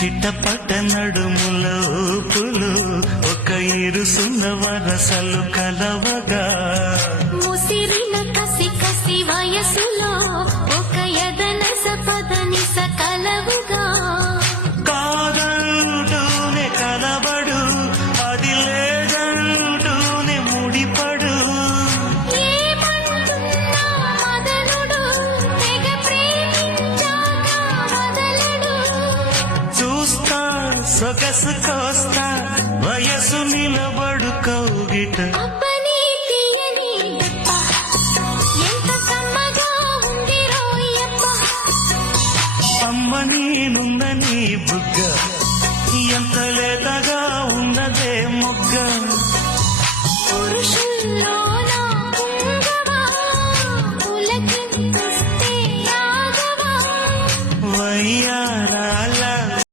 చిట్టపట నడుముల ఊపులు ఒక ఇరుసున్న వరసలు కలవగా ముసిరిన కసి కసి వయసులో ఒక యదనస పదనిస కలవుగా కాదంటూనే కలబడు అది లేదంటూనే ముడిపడు ఏమంటున్నా మదనుడు తెగ ప్రేమించాక వదలడు చూస్తా సొగసు కోస్తా వయసు నిలబడు కౌగిట అబ్బని తీయని దెబ్బ ఎంత కమ్మగా ఉంది రోయప్ప అమ్మ నేనుందని బుగ్గ ఎంత